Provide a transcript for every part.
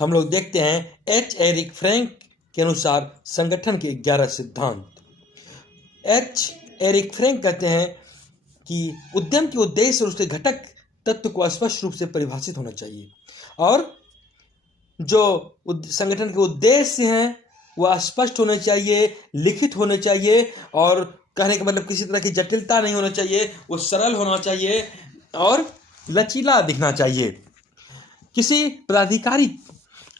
हम लोग देखते हैं एच एरिक फ्रैंक के अनुसार संगठन के 11 सिद्धांत। एच एरिक फ्रैंक कहते हैं कि उद्यम के उद्देश्य और उसके घटक तत्व को स्पष्ट रूप से परिभाषित होना चाहिए और जो संगठन के उद्देश्य हैं वह स्पष्ट होने चाहिए, लिखित होने चाहिए और कहने का मतलब किसी तरह की जटिलता नहीं होना चाहिए, वो सरल होना चाहिए और लचीला दिखना चाहिए। किसी पदाधिकारी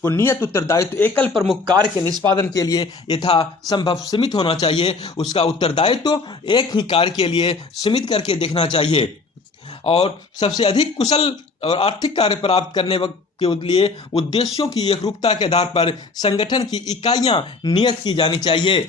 को नियत उत्तरदायित्व एकल प्रमुख कार्य के निष्पादन के लिए यथासंभव सीमित होना चाहिए। उसका उत्तरदायित्व एक ही कार्य के लिए सीमित करके देखना चाहिए और सबसे अधिक कुशल और आर्थिक कार्य प्राप्त करने के लिए उद्देश्यों की एकरूपता के आधार पर संगठन की इकाइयां नियत की जानी चाहिए।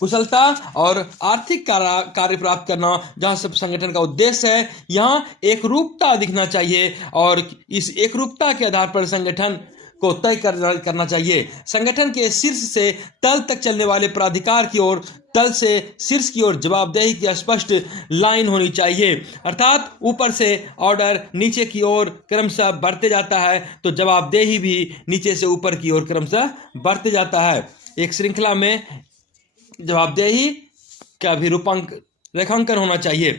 कुशलता और आर्थिक कार्य प्राप्त करना जहां सब संगठन का उद्देश्य है, यहाँ एकरूपता दिखना चाहिए और इस एकरूपता के आधार पर संगठन को तय करना चाहिए। संगठन के शीर्ष से तल तक चलने वाले प्राधिकार की ओर, तल से शीर्ष की ओर जवाबदेही की स्पष्ट लाइन होनी चाहिए, अर्थात ऊपर से ऑर्डर नीचे की ओर क्रमशः बढ़ते जाता है तो जवाबदेही भी नीचे से ऊपर की ओर क्रमशः बढ़ते जाता है। एक श्रृंखला में जवाबदेही का भी रेखांकन होना चाहिए।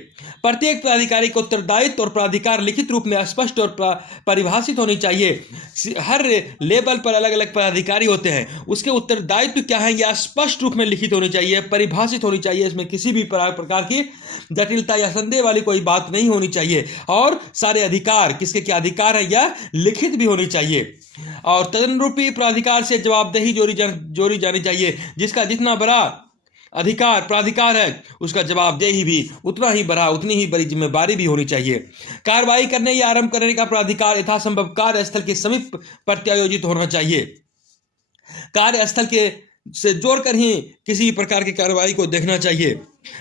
प्रत्येक प्राधिकारी को उत्तरदायित्व और प्राधिकार लिखित रूप में स्पष्ट और परिभाषित होनी चाहिए। हर लेवल पर अलग अलग प्राधिकारी होते हैं, उसके उत्तरदायित्व क्या है यह स्पष्ट रूप में लिखित होनी चाहिए, परिभाषित होनी चाहिए। इसमें किसी भी प्रकार की जटिलता या संदेह वाली कोई बात नहीं होनी चाहिए और सारे अधिकार किसके क्या अधिकार है यह लिखित भी होनी चाहिए और तदनुरूपी प्राधिकार से जवाबदेही जोड़ी जानी चाहिए। जिसका जितना बड़ा अधिकार प्राधिकार है उसका जवाबदेही भी उतना ही बड़ा, उतनी ही बड़ी जिम्मेदारी भी होनी चाहिए। कार्रवाई करने या आरंभ करने का प्राधिकार यथासंभव कार्यस्थल के समीप प्रत्यायोजित होना चाहिए। कार्यस्थल के से जोड़कर ही किसी प्रकार की कार्रवाई को देखना चाहिए।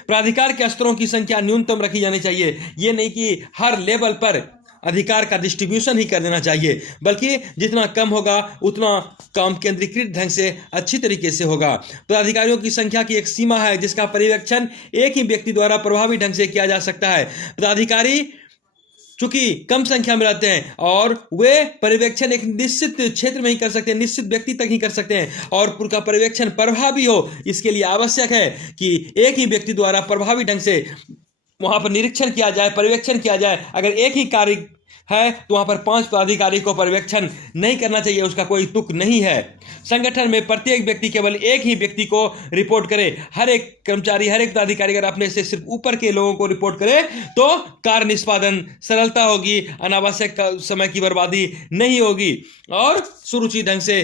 प्राधिकार के स्तरों की संख्या न्यूनतम रखी जानी चाहिए। ये नहीं कि हर लेवल पर अधिकार का डिस्ट्रीब्यूशन ही कर देना चाहिए, बल्कि जितना कम होगा उतना काम केंद्रीकृत ढंग से अच्छी तरीके से होगा। पदाधिकारियों की संख्या की एक सीमा है जिसका पर्यवेक्षण एक ही व्यक्ति द्वारा प्रभावी ढंग से किया जा सकता है। पदाधिकारी चूंकि कम संख्या में रहते हैं और वे पर्यवेक्षण एक निश्चित क्षेत्र में ही कर सकते हैं, निश्चित व्यक्ति तक ही कर सकते हैं और उनका पर्यवेक्षण प्रभावी हो, इसके लिए आवश्यक है कि एक ही व्यक्ति द्वारा प्रभावी ढंग से वहां पर निरीक्षण किया जाए, पर्यवेक्षण किया जाए। अगर एक ही कार्य है तो वहां पर 5 पदाधिकारी को पर्यवेक्षण नहीं करना चाहिए, उसका कोई तुक नहीं है। संगठन में प्रत्येक व्यक्ति केवल एक ही व्यक्ति को रिपोर्ट करे। हर एक कर्मचारी, हर एक पदाधिकारी अगर अपने से सिर्फ ऊपर के लोगों को रिपोर्ट करे तो कार्य निष्पादन सरलता होगी, अनावश्यक समय की बर्बादी नहीं होगी और सुरुचि ढंग से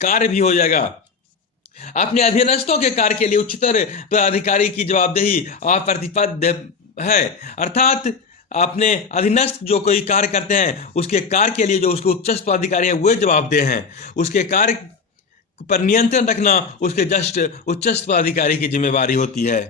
कार्य भी हो जाएगा। अपने अधीनस्थों के कार्य के लिए उच्चतर पदाधिकारी की जवाबदेही अप्रतिपद्य है, अर्थात अपने अधीनस्थ जो कोई कार्य करते हैं उसके कार्य के लिए जो उसके उच्चस्थ पदाधिकारी हैं वे जवाबदेह हैं। उसके कार्य पर नियंत्रण रखना उसके जस्ट उच्चस्थ पदाधिकारी की जिम्मेवारी होती है।